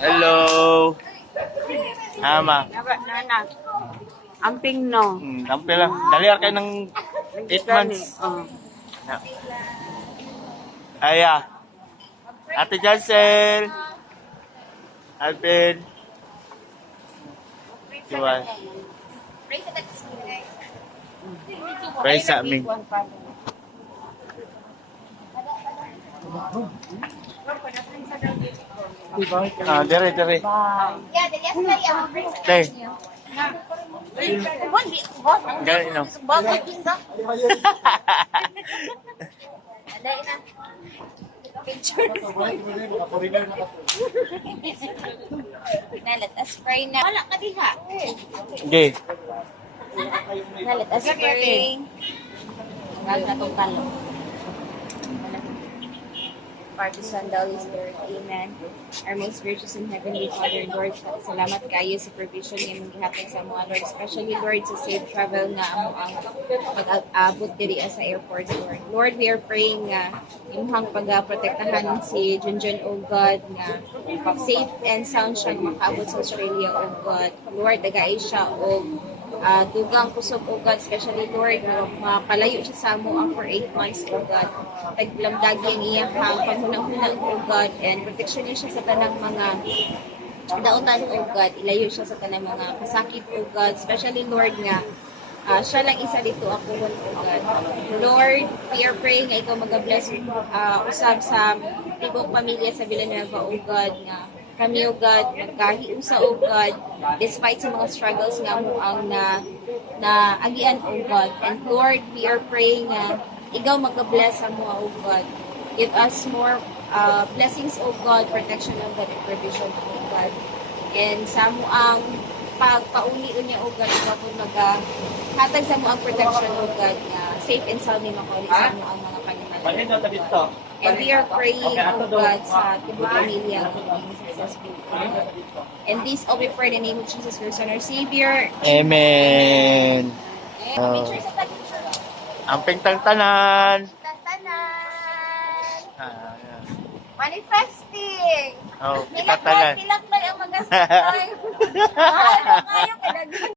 Hello. Ama. Nana. Amping no. Tampi lang. Dali kayo ng 8 months. Oh. Aya. Ate Jansel. Alvin. Tuwan. Praise sa amin. Dire. Tay. Ganun no. Let us pray na. Wala ka diha. Okay. Let us pray. Wala na itong kalo. Father, Son, the Holy Spirit. Amen. Our most gracious and heavenly Father, Lord, salamat kayo sa provision niyo mong gihapon sa mga Lord. Especially, Lord, sa safe travel na ang pag-abot diri sa airport, Lord. Lord, we are praying nga imuhang pag-protektahan si Junjun, O God, nga safe and sound siya makaabot sa Australia, O God. Lord, dagay siya, O dugang kusog, O God, especially, Lord, mapalayo siya sa mo for 8 months, O God. Taglamdagi ang iyang panghunang-hunang, O God, and protection niya siya sa tanang mga dautan, O God. Ilayo siya sa tanang mga kasakit, O God, especially, Lord, nga siya lang isa dito ako, O God. Lord, we are praying nga ikaw mag-bless usab sa tibok pamilya sa Villanueva, O God, nga kami, O God, magkahiusa, O God, despite sa mga struggles nga mo ang na agian, O God. And Lord, we are praying nga ikaw mag-bless sa mga, O God. Give us more blessings, O God, protection, O God, and provision, O God. And sa mo ang pagpauni niya, O God, ikaw po hatag sa mo ang protection, O God, na safe and sound ni makuli sa mo ang mga panimalay. And we are praying, O God, sa tibok pamilya ang maging successful. And this all we pray in the name of Jesus Christ, our Savior. Amen. Amping tanan. Manifesting! Oh, kita tanan. Nilak lang ang mag-asay. Mahal na kayo.